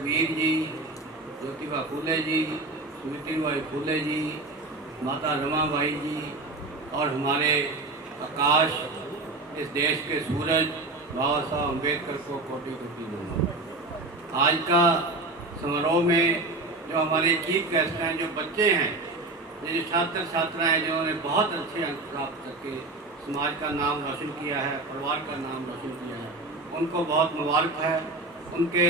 कबीर जी, ज्योतिबा फूले जी, सावित्रीबाई फूले जी, माता रमाबाई जी और हमारे आकाश, इस देश के सूरज बाबा साहब अम्बेडकर को कोटि कोटि नमन। आज का समारोह में जो हमारे चीफ गेस्ट हैं, जो बच्चे हैं, जो छात्र छात्राएँ जिन्होंने बहुत अच्छे अंक प्राप्त करके समाज का नाम रोशन किया है, परिवार का नाम रोशन किया है, उनको बहुत मुबारक है। उनके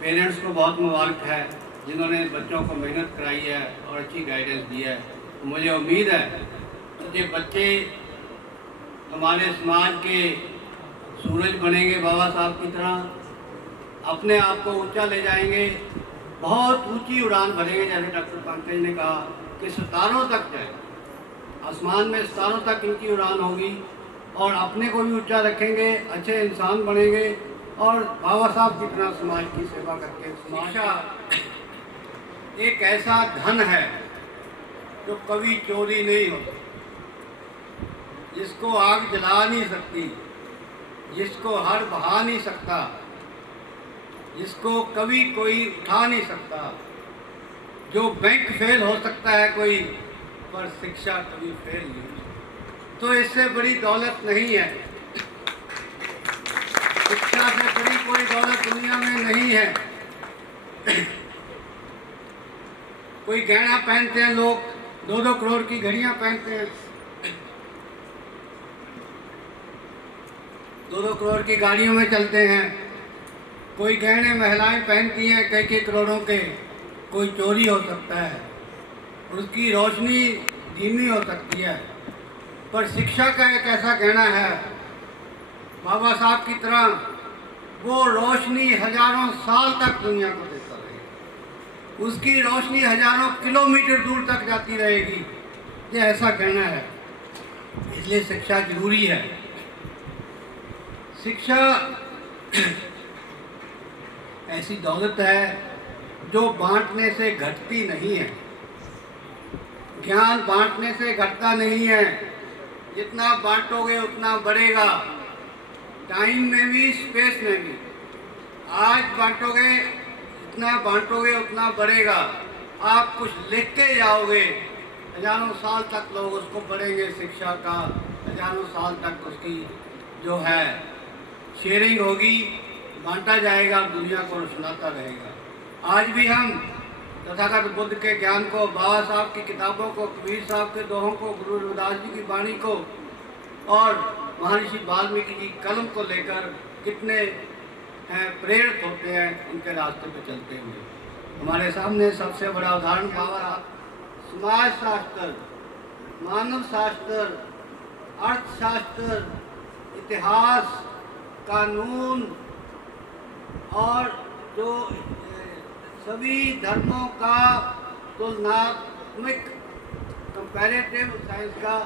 पेरेंट्स को बहुत मुबारक है जिन्होंने बच्चों को मेहनत कराई है और अच्छी गाइडेंस दी है। मुझे उम्मीद है कि ये बच्चे हमारे समाज के सूरज बनेंगे, बाबा साहब की तरह अपने आप को ऊंचा ले जाएंगे, बहुत ऊंची उड़ान भरेंगे। जैसे डॉक्टर पंकज ने कहा कि सितारों तक जाए, आसमान में सितारों तक इनकी उड़ान होगी और अपने को भी ऊंचा रखेंगे, अच्छे इंसान बनेंगे और बाबा साहब की तरह समाज की सेवा करके। शिक्षा एक ऐसा धन है जो कभी चोरी नहीं होती, जिसको आग जला नहीं सकती, जिसको हर बहा नहीं सकता, जिसको कभी कोई उठा नहीं सकता। जो बैंक फेल हो सकता है कोई, पर शिक्षा कभी फेल नहीं हो सकती। तो इससे बड़ी दौलत नहीं है, शिक्षा से बड़ी कोई दौलत दुनिया में नहीं है। कोई गहना पहनते हैं लोग, 2-2 करोड़ की घड़ियां पहनते हैं, 2-2 करोड़ की गाड़ियों में चलते हैं। कोई गहने महिलाएं पहनती हैं कई करोड़ों के। कोई चोरी हो सकता है, उसकी रोशनी धीमी हो सकती है, पर शिक्षा का एक ऐसा कहना है, बाबा साहब की तरह वो रोशनी हजारों साल तक दुनिया को देता रहेगा, उसकी रोशनी हजारों किलोमीटर दूर तक जाती रहेगी, ये ऐसा कहना है। इसलिए शिक्षा जरूरी है। शिक्षा ऐसी दौलत है जो बांटने से घटती नहीं है, ज्ञान बांटने से घटता नहीं है। जितना बांटोगे उतना बढ़ेगा, टाइम में भी, स्पेस में भी। आज बांटोगे, जितना बांटोगे उतना बढ़ेगा। आप कुछ लिखते जाओगे, हजारों साल तक लोग उसको पढ़ेंगे, शिक्षा का हजारों साल तक उसकी जो है शेयरिंग होगी, बांटा जाएगा, दुनिया को रुशनाता रहेगा। आज भी हम तथागत बुद्ध के ज्ञान को, बाबा साहब की किताबों को, कबीर साहब के दोहों को, गुरु रविदास जी की वाणी को और महर्षि वाल्मीकि जी कलम को लेकर कितने प्रेरित होते हैं उनके रास्ते पे चलते हुए। हमारे सामने सबसे बड़ा उदाहरण बाबा समाज शास्त्र, मानव शास्त्र, अर्थशास्त्र, इतिहास, कानून और जो सभी धर्मों का तुलनात्मक कंपैरेटिव साइंस का,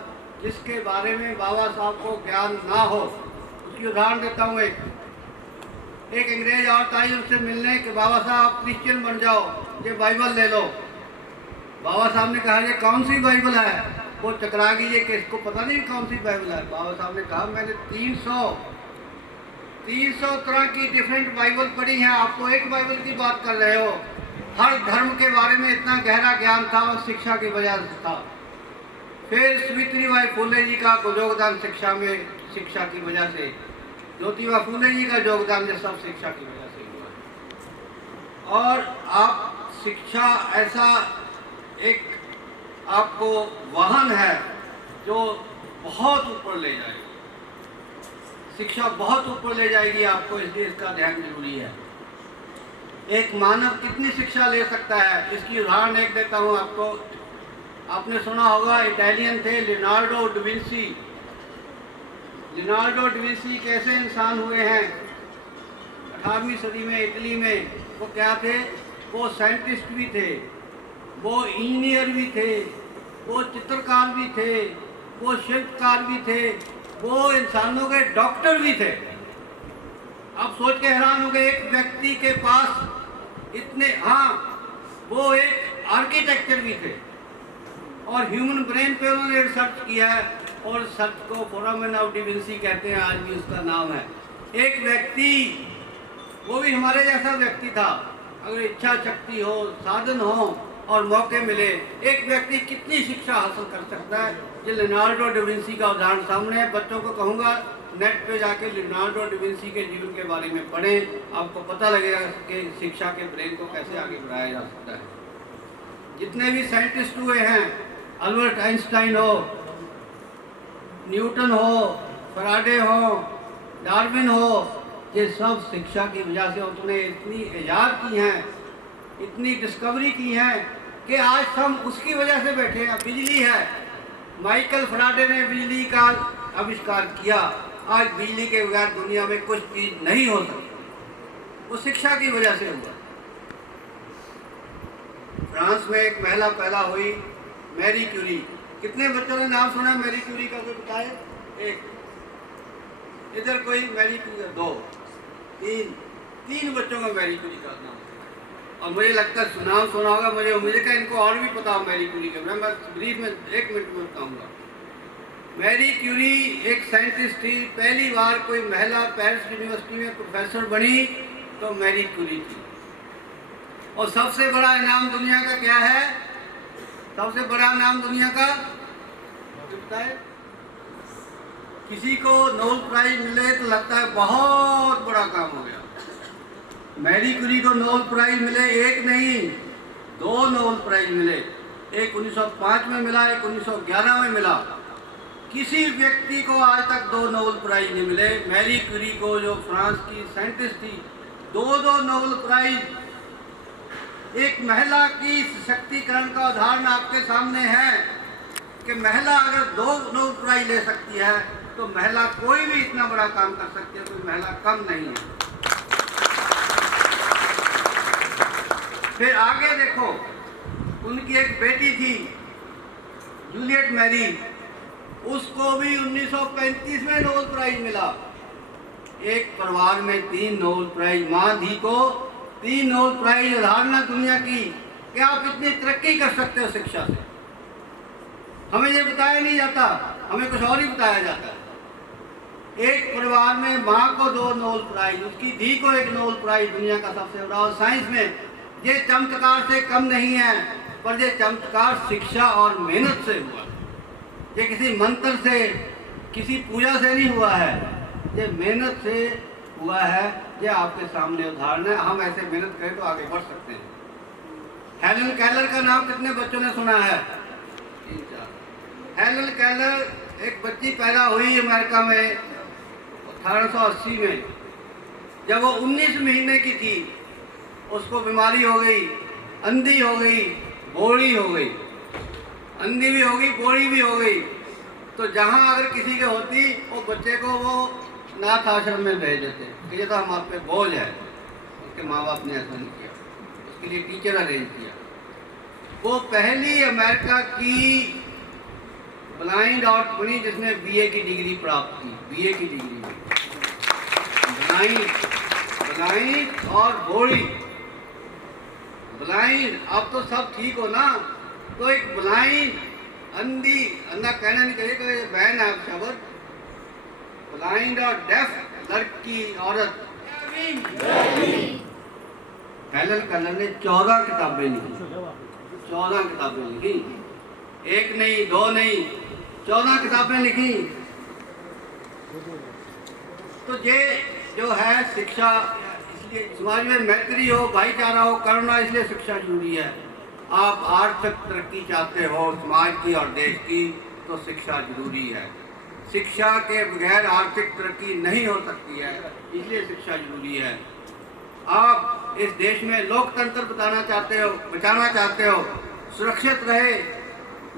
जिसके बारे में बाबा साहब को ज्ञान ना हो। उसकी उदाहरण देता हूँ। एक अंग्रेज औरत आई उससे मिलने कि बाबा साहब क्रिश्चियन बन जाओ, ये बाइबल ले लो। बाबा साहब ने कहा ये कौन सी बाइबल है? वो टकरा गई, ये कि इसको पता नहीं कौन सी बाइबल है। बाबा साहब ने कहा मैंने 300 तरह की डिफरेंट बाइबल पढ़ी हैं, आपको एक बाइबल की बात कर रहे हो। हर धर्म के बारे में इतना गहरा ज्ञान था और शिक्षा की वजह से था। फिर सावित्रीबाई फूले जी का योगदान शिक्षा में, शिक्षा की वजह से। ज्योतिबा फूले जी का योगदान, ये सब शिक्षा की वजह से हुआ। और आप शिक्षा ऐसा एक आपको वाहन है जो बहुत ऊपर ले जाएगी, शिक्षा बहुत ऊपर ले जाएगी आपको, इसलिए इसका ध्यान जरूरी है। एक मानव कितनी शिक्षा ले सकता है, इसकी उदाहरण एक देता हूँ आपको। आपने सुना होगा, इटालियन थे Leonardo da Vinci. Leonardo da Vinci कैसे इंसान हुए हैं? 18वीं सदी में इटली में। वो क्या थे? वो साइंटिस्ट भी थे, वो इंजीनियर भी थे, वो चित्रकार भी थे, वो शिल्पकार भी थे, वो इंसानों के डॉक्टर भी थे। आप सोच के हैरान हो गए, एक व्यक्ति के पास इतने, हाँ वो एक आर्किटेक्चर भी थे और ह्यूमन ब्रेन पे उन्होंने रिसर्च किया है और रिसर्च को फोरामेन ऑफ डा विंची कहते हैं, आज भी उसका नाम है। एक व्यक्ति वो भी हमारे जैसा व्यक्ति था। अगर इच्छा शक्ति हो, साधन हो और मौके मिले, एक व्यक्ति कितनी शिक्षा हासिल कर सकता है। ये लियोनार्डो डा विंसी का उदाहरण सामने है। बच्चों को कहूँगा नेट पे जाके लियोनार्डो डा विंसी के जीवन के बारे में पढ़ें, आपको पता लगेगा कि शिक्षा के ब्रेन को कैसे आगे बढ़ाया जा सकता है। जितने भी साइंटिस्ट हुए हैं, अल्बर्ट आइंस्टाइन हो, न्यूटन हो, फराडे हो, डार्विन हो, ये सब शिक्षा की वजह से उन्होंने इतनी इजाद की हैं, इतनी डिस्कवरी की हैं कि आज हम उसकी वजह से बैठे हैं। बिजली है, माइकल फराडे ने बिजली का आविष्कार किया। आज बिजली के बगैर दुनिया में कुछ चीज़ नहीं हो सकती, वो शिक्षा की वजह से हुआ। फ्रांस में एक महिला पैदा हुई, मैरी क्यूरी। कितने बच्चों ने नाम सुना मैरी क्यूरी का, कोई बताए? एक, इधर कोई मैरी क्यूरी, दो, तीन बच्चों का मैरी क्यूरी का नाम। और मुझे लगता है नाम सुना होगा, मुझे उम्मीद है कि इनको और भी पता हो मैरी क्यूरी के। मैं ब्रीफ में 1 मिनट में बताऊँगा। मैरी क्यूरी एक साइंटिस्ट थी, पहली बार कोई महिला पेरिस यूनिवर्सिटी में प्रोफेसर बनी तो मैरी क्यूरी थी। और सबसे बड़ा इनाम दुनिया का क्या है? सबसे बड़ा इनाम दुनिया का बताए? किसी को नोबेल प्राइज मिले तो लगता है बहुत बड़ा काम हो गया। मैरी क्यूरी को नोबेल प्राइज मिले, एक नहीं 2 नोबेल प्राइज मिले। एक 1905 में मिला, एक 1911 में मिला। किसी व्यक्ति को आज तक 2 नोबेल प्राइज नहीं मिले। मैरी क्यूरी को, जो फ्रांस की साइंटिस्ट थी, 2 नोबेल प्राइज। एक महिला की सशक्तिकरण का उदाहरण आपके सामने है कि महिला अगर 2 नोबेल प्राइज ले सकती है तो महिला कोई भी इतना बड़ा काम कर सकती है, कोई महिला कम नहीं है। फिर आगे देखो, उनकी एक बेटी थी जूलियट मैरी, उसको भी 1935 में नोबेल प्राइज मिला। एक परिवार में 3 नोबेल प्राइज, माँ धी को 3 नोबेल प्राइज। उदाहरण दुनिया की कि आप इतनी तरक्की कर सकते हो शिक्षा से। हमें ये बताया नहीं जाता, हमें कुछ और ही बताया जाता है। एक परिवार में माँ को 2 नोबेल प्राइज, उसकी धी को 1 नोबेल प्राइज, दुनिया का सबसे बड़ा। और साइंस में ये चमत्कार से कम नहीं है, पर ये चमत्कार शिक्षा और मेहनत से हुआ। ये किसी मंत्र से, किसी पूजा से नहीं हुआ है, ये मेहनत से हुआ है। ये आपके सामने उदाहरण है। हम ऐसे मेहनत करें तो आगे बढ़ सकते हैं। हेलन केलर का नाम कितने बच्चों ने सुना है? 3-4। हेलन केलर एक बच्ची पैदा हुई अमेरिका में 1880 में। जब वो 19 महीने की थी, उसको बीमारी हो गई, अंधी हो गई, बूढ़ी हो गई। अंधी भी हो गई, बूढ़ी भी हो गई। तो जहाँ अगर किसी के होती, वो बच्चे को वो नाथ आश्रम में भेज देते कि ये तो हम आप पे बोझ है। उसके माँ बाप ने ऐसा नहीं किया, उसके लिए टीचर अरेंज किया। वो पहली अमेरिका की ब्लाइंड आउट बनी जिसने बीए की डिग्री प्राप्त की। बीए की डिग्री में ब्लाइंड और बूढ़ी। ब्लाइंड, अब तो सब ठीक हो ना, तो एक ब्लाइंड, अंधी, अंधा कहना नहीं चाहिए कि बहन है आप शब्द, ब्लाइंड और डेफ लड़की, औरत। हेलन केलर ने 14 किताबें लिखी। 14 किताबें लिखी, 1 नहीं, 2 नहीं, 14 किताबें लिखी। तो ये जो है शिक्षा, इसलिए समाज में मैत्री हो, भाईचारा हो, करुणा, इसलिए शिक्षा जरूरी है। आप आर्थिक तरक्की चाहते हो समाज की और देश की, तो शिक्षा जरूरी है। शिक्षा के बगैर आर्थिक तरक्की नहीं हो सकती है, इसलिए शिक्षा जरूरी है। आप इस देश में लोकतंत्र बचाना चाहते हो, सुरक्षित रहे,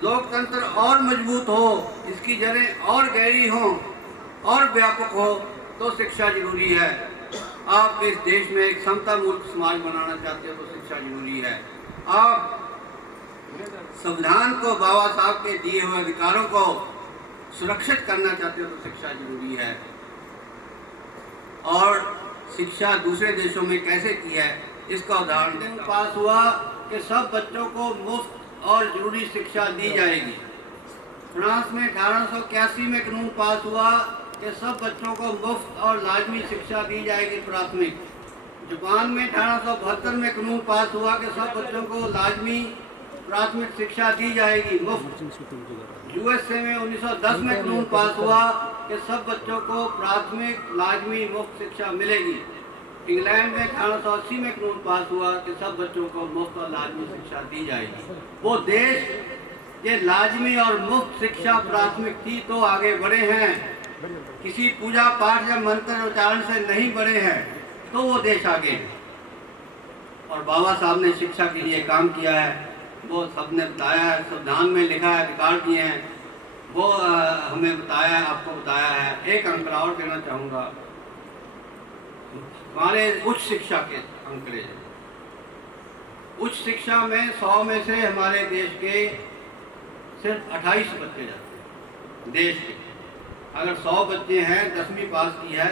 लोकतंत्र और मजबूत हो, इसकी जड़ें और गहरी हों और व्यापक हो, तो शिक्षा जरूरी है। आप इस देश में एक समता मूलक समाज बनाना चाहते हो तो शिक्षा जरूरी है। आप संविधान को, बाबा साहब के दिए हुए अधिकारों को सुरक्षित करना चाहते हो तो शिक्षा जरूरी है। और शिक्षा दूसरे देशों में कैसे की है, इसका उदाहरण पास हुआ कि सब बच्चों को मुफ्त और जरूरी शिक्षा दी जाएगी। फ्रांस में 1881 में कानून पास हुआ कि सब बच्चों को मुफ्त और लाजमी शिक्षा दी जाएगी प्राथमिक। जापान में 1872 में कानून पास हुआ कि सब बच्चों को लाजमी प्राथमिक शिक्षा दी जाएगी मुफ्त। यूएसए में 1910 में कानून पास हुआ कि सब बच्चों को प्राथमिक लाजमी मुफ्त शिक्षा मिलेगी। इंग्लैंड में 1880 में कानून पास हुआ कि सब बच्चों को मुफ्त और लाजमी शिक्षा दी जाएगी। वो देश ये लाजमी और मुफ्त शिक्षा प्राथमिक थी तो आगे बढ़े हैं, किसी पूजा पाठ या मंत्र उच्चारण से नहीं बढ़े हैं, तो वो देश आगे है। और बाबा साहब ने शिक्षा के लिए काम किया है, वो सबने बताया है, संविधान में लिखा है, अधिकार दिए हैं, वो हमें बताया है, आपको बताया है। एक आंकड़ा और देना चाहूँगा, हमारे उच्च शिक्षा के आंकड़े, उच्च शिक्षा में 100 में से हमारे देश के सिर्फ 28 बच्चे जाते हैं। देश के अगर 100 बच्चे हैं, 10वीं पास की है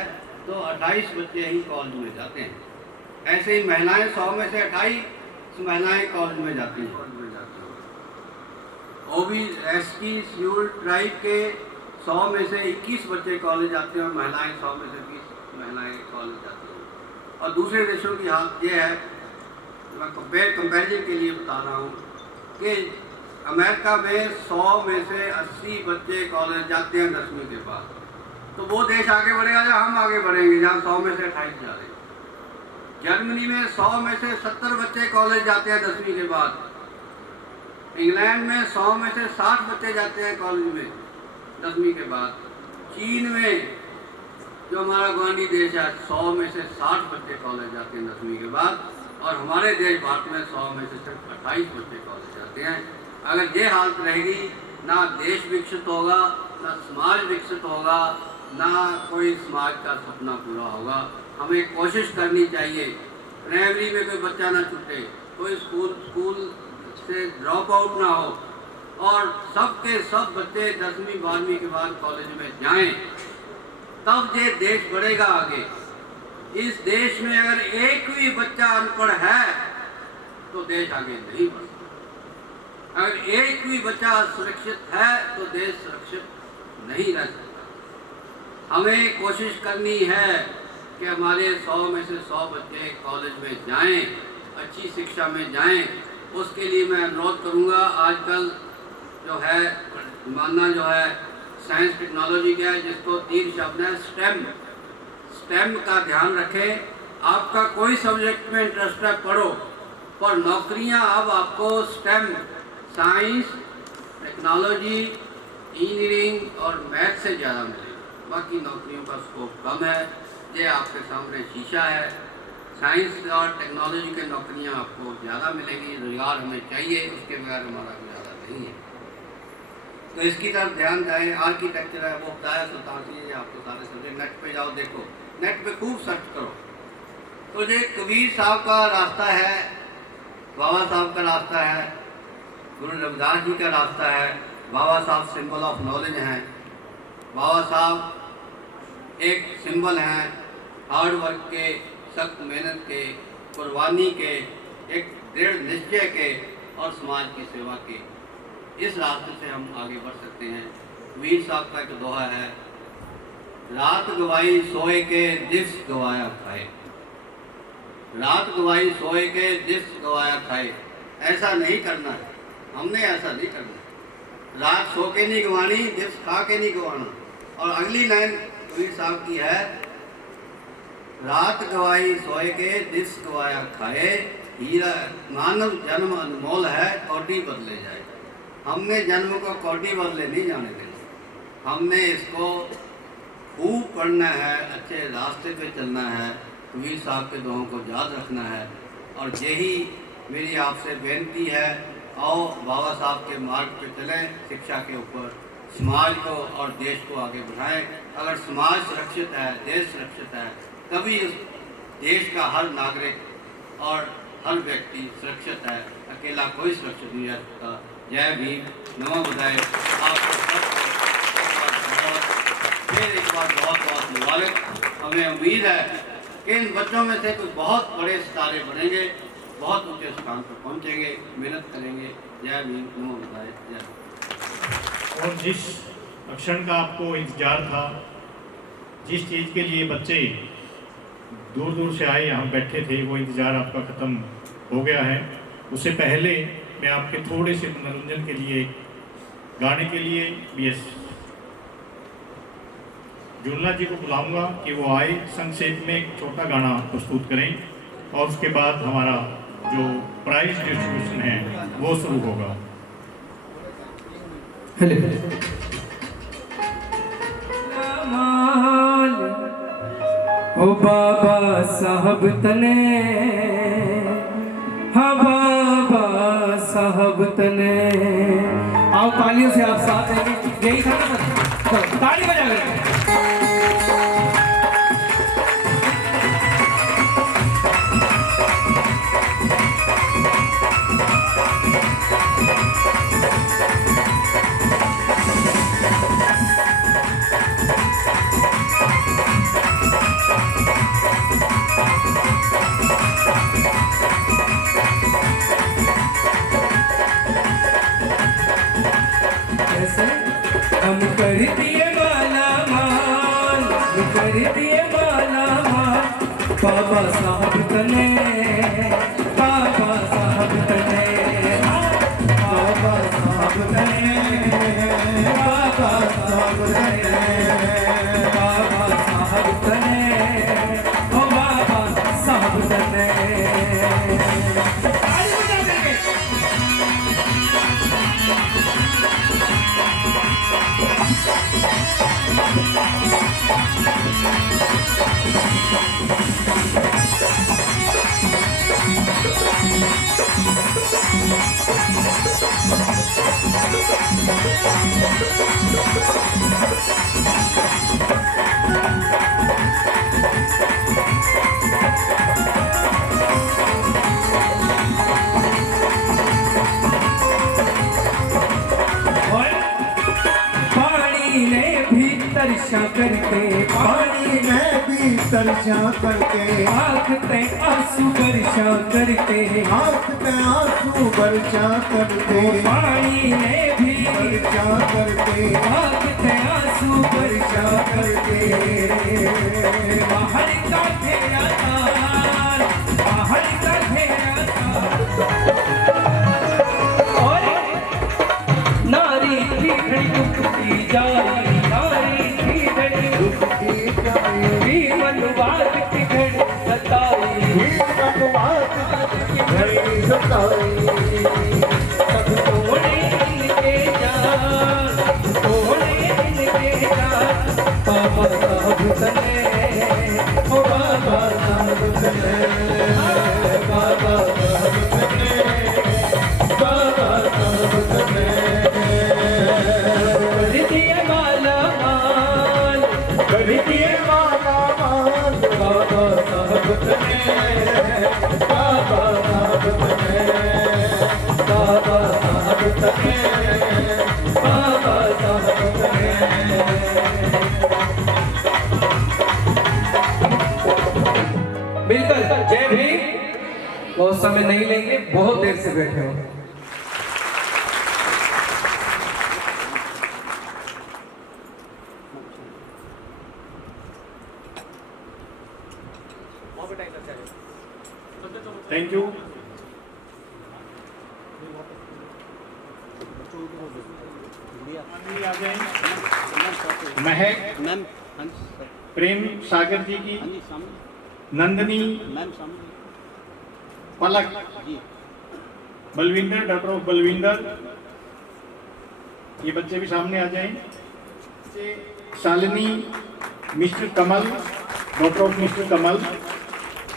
तो 28 बच्चे ही कॉलेज में जाते हैं। ऐसे ही महिलाएं 100 में से 28 महिलाएं कॉलेज में जाती हैं। ओबीसी शेड्यूल्ड ट्राइब के 100 में से 21 बच्चे कॉलेज जाते हैं और महिलाएं 100 में से 20 महिलाएं कॉलेज जाती हैं। और दूसरे देशों की हालत ये है, मैं कंपेरिजन के लिए बता रहा हूँ कि अमेरिका में 100 में से 80 बच्चे कॉलेज जाते हैं 10वीं के बाद। तो वो देश आगे बढ़ेगा या हम आगे बढ़ेंगे जहाँ 100 में से 28 जा रहे हैं। जर्मनी में 100 में से 70 बच्चे कॉलेज जाते हैं 10वीं के बाद। इंग्लैंड में 100 में से 60 बच्चे जाते हैं कॉलेज में 10वीं के बाद। चीन में जो हमारा गवांडी देश है, 100 में से 60 बच्चे कॉलेज जाते हैं 10वीं के बाद। और हमारे देश भारत में 100 में से सिर्फ 28 बच्चे कॉलेज जाते हैं। अगर ये हालत रहेगी, ना देश विकसित होगा, ना समाज विकसित होगा, ना कोई समाज का सपना पूरा होगा। हमें कोशिश करनी चाहिए प्राइमरी में कोई बच्चा ना छूटे, कोई स्कूल से ड्रॉप आउट ना हो, और सब के सब बच्चे 10वीं 12वीं के बाद कॉलेज में जाएं, तब ये देश बढ़ेगा आगे। इस देश में अगर एक भी बच्चा अनपढ़ है तो देश आगे नहीं बढ़ सकता। अगर एक भी बच्चा सुरक्षित है तो देश सुरक्षित नहीं रह सकता। हमें कोशिश करनी है कि हमारे 100 में से 100 बच्चे कॉलेज में जाएं, अच्छी शिक्षा में जाएं। उसके लिए मैं अनुरोध करूंगा, आजकल जो है मानना जो है साइंस टेक्नोलॉजी का है, जिसको 3 शब्द है स्टेम का ध्यान रखें। आपका कोई सब्जेक्ट में इंटरेस्ट है, पढ़ो, पर नौकरियां अब आपको स्टेम साइंस, टेक्नोलॉजी, इंजीनियरिंग और मैथ से ज़्यादा मिलेगी। बाकी नौकरियों का स्कोप कम है। ये आपके सामने शीशा है। साइंस और टेक्नोलॉजी की नौकरियां आपको ज़्यादा मिलेंगी। रोजगार हमें चाहिए, उसके बगैर हमारा गुजारा नहीं है। तो इसकी तरफ ध्यान दें। आर्किटेक्चर है, वो बताया सुल्तान सिंह, आपको सारे समझे। नेट पे जाओ, देखो, नेट पे खूब सर्च करो। तो ये कबीर साहब का रास्ता है, बाबा साहब का रास्ता है, गुरु रविदास जी का रास्ता है। बाबा साहब सिंबल ऑफ नॉलेज हैं। बाबा साहब एक सिंबल हैं हार्ड वर्क के, सख्त मेहनत के, कुर्बानी के, एक दृढ़ निश्चय के और समाज की सेवा के। इस रास्ते से हम आगे बढ़ सकते हैं। वीर साहब का एक दोहा है, रात गवाई सोए के दिस गवाया खाए। रात गवाई सोए के दिस गवाया खाए। ऐसा नहीं करना है, हमने ऐसा नहीं करना। रात सो के नहीं गंवानी, दिस खा के नहीं गंवाना। और अगली लाइन वीर साहब की है, रात गवाई सोए के दिस गवाया खाए। हीरा मानव जन्म अनमोल है, कौड़ी बदले जाए। हमने जन्म को कौड़ी बदले नहीं जाने देना। हमने इसको खूब पढ़ना है, अच्छे रास्ते पे चलना है, वीर साहब के दोहों को याद रखना है। और यही मेरी आपसे बेनती है, आओ बाबा साहब के मार्ग पे चलें, शिक्षा के ऊपर समाज को और देश को आगे बढ़ाएं। अगर समाज सुरक्षित है, देश सुरक्षित है, तभी उस देश का हर नागरिक और हर व्यक्ति सुरक्षित है। अकेला कोई सुरक्षित नहीं रह सकता। जय भीम, नमो बुद्धाय। आपको फिर एक बार बहुत बहुत मुबारक। हमें उम्मीद है कि इन बच्चों में से कुछ बहुत बड़े सितारे बनेंगे, बहुत ऊंचे स्थान पर पहुंचेंगे, मेहनत करेंगे। जय भीम, नमो बुद्धाय, जय। और जिस क्षण का आपको इंतजार था, जिस चीज़ के लिए बच्चे दूर दूर से आए यहाँ बैठे थे, वो इंतज़ार आपका ख़त्म हो गया है। उससे पहले मैं आपके थोड़े से मनोरंजन के लिए गाने के लिए BS जुलना जी को बुलाऊंगा कि वो आए, संक्षेप में एक छोटा गाना प्रस्तुत करें और उसके बाद हमारा जो प्राइज डिस्ट्रीब्यूशन है वो शुरू होगा। ओ बाबा साहब तने, हाँ बाबा साहब तने। आओ तालियों से आप साथ देंगे, यही था ना, ताली बजा लेंगे। हम कर दिए माला माल, कर दिए माला माल, बाबा साहब तने, बाबा साहब तने, बाबा साहब तने, बाबा साहब तने, बाबा साहब तने, ओ बाबा साहब तने। तरशा करके, पानी में भी तरशा करके, आँखते आंसू बरसा करके, आँखते आंसू बरसा करके, पानी में भी बरसा करके, आँखते आंसू बरसा करके। बाहर का घेरा तार, बाहर का घेरा तार, और नारी की घड़ी टूटती जाए, मनुवाद की घड़ी सताई, घड़ी सताई, तोड़े इनके जान, तोड़े इनके जान, बाबा साहब तने, ओ बाबा साहब तने, बाबा साहब तने, बाबा साहब तने। कर दिए माला माल, कर दिए माला माल, बाबा साहब तने, बाबा साहब तने, बाबा साहब तने, बाबा साहब तने। बिल्कुल जय भीम। बहुत समय नहीं लेंगे, बहुत देर से बैठे हो। Thank you. Mahak ma'am, Prem Sagar ji की, नंदनी, पलक, बलविंदर, डॉक्टर ऑफ बलविंदर, ये बच्चे भी सामने आ जाएं। Shalini, mister Kamal, daughter of mister Kamal,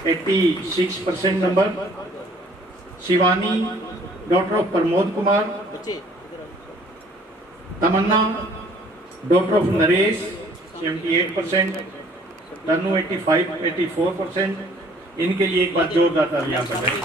86% नंबर। Shivani, daughter of Pramod Kumar. Tamanna, daughter of Naresh, 78%। Tanu 84%। इनके लिए एक बार जोरदार तालियां बजाएं।